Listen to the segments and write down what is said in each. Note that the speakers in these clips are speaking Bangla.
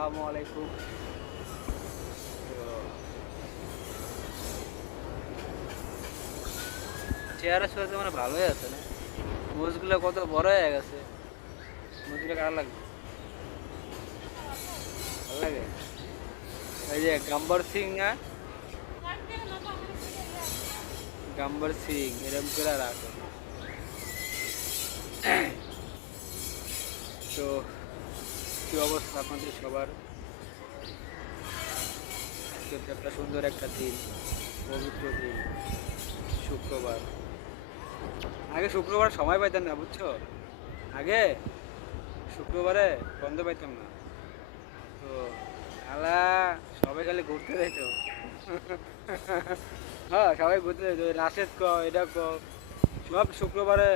আসসালামু আলাইকুম। তো চেয়ারে শুয়েছে মানে ভালোই আছে না? মুজগুলো কত বড় হয়ে গেছে। মুজগুলো কারা লাগবে? ভালো লাগে? এই যে গাম্বার সিং না? গাম্বার সিং এরকম করে রাখো। তো কি অবস্থা আপনাদের সবার? একটা সুন্দর একটা দিন, পবিত্র দিন, শুক্রবার। আগে শুক্রবার সময় পাইতাম না, বুঝছ? আগে শুক্রবারে বন্ধ পাইতাম না। তো আলা সবাই খালি ঘুরতে যাইতো। হ্যাঁ সবাই ঘুরতে যাইতো। রাশেদ ক এটা ক সব শুক্রবারে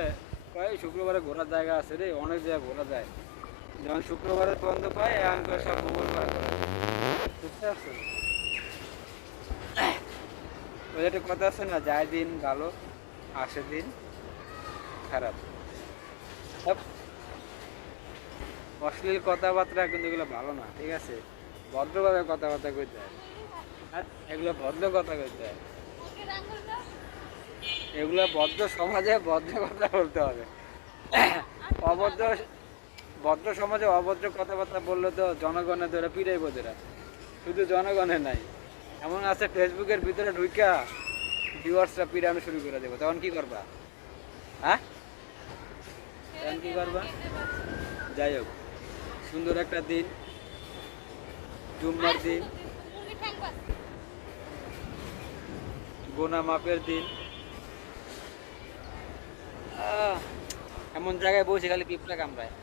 কয় শুক্রবারে ঘোরার জায়গা আছে রে, অনেক জায়গায় ঘোরা যায়। যখন শুক্রবারে বন্ধ পায় এখন করে সব মঙ্গলবার করে। বুঝতে পারছ? একটা কথা আছে না, যায় দিন ভালো, আসে দিন খারাপ। অশ্লীল কথাবার্তা কিন্তু এগুলো ভালো না, ঠিক আছে? ভদ্রভাবে কথাবার্তা কইতে হয়। আর এগুলো ভদ্র কথা কইতে হয়। এগুলো ভদ্র সমাজে ভদ্র কথা বলতে হবে। অভদ্র ভদ্র সমাজে অভদ্র কথাবার্তা বললে তো জনগণের ধরে পিড়াই বোধেরা। শুধু জনগণের নাই। এমন আছে ফেসবুকের ভিতরে ঢুইকা ভিউয়ার্সরা পিড়ানো শুরু করে দেবো। তখন কি করবা? হ্যাঁ? তখন কি করবা? যাই হোক, সুন্দর একটা দিন জুম্মার দিন গোনা মাপের দিন এমন জায়গায় বসে খালি পিঁপড়া কামড়ায়।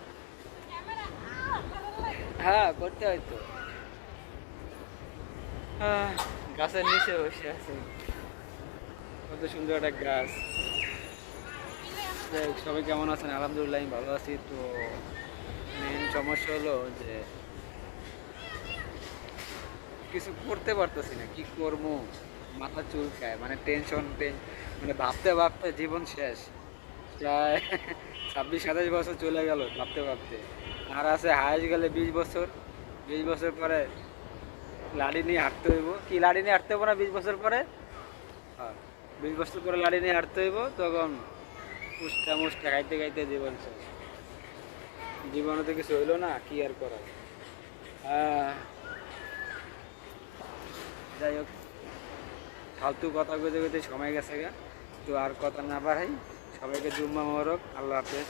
হ্যাঁ করতে হয় তো। গাছের নিচে বসে আছে। কত সুন্দর একটা গাছ। সবাই কেমন আছেন? আলহামদুলিল্লাহ ভালো আছি। তো মেন সমস্যা হলো যে কিছু করতে পারতেছি না। কি করব? মাথা চুলকায় মানে টেনশন মানে ভাবতে ভাবতে জীবন শেষ। প্রায় ছাব্বিশ, সাতাশ বছর চলে গেল ভাবতে ভাবতে। আর আছে হায়েস্ট গেলে বিশ বছর। বিশ বছর পরে লাড়ি নিয়ে হাঁটতে হইব। কি লাড়ি নিয়ে হাঁটতে হইব না বিশ বছর পরে? হ্যাঁ বিশ বছর পরে লাড়ি নিয়ে হাঁটতে হইব, তখন মুষ্টা মুষ্টা খাইতে খাইতে জীবন শেষ জীবনে তো কিছু হইল না, কি আর করার যাই হোক, ফালতু কথা কইতে কইতে সময় গেছে গা। তো আর কথা না বাড়াই, সবাইকে জুম্মা মোবারক, আল্লাহ হাফেজ।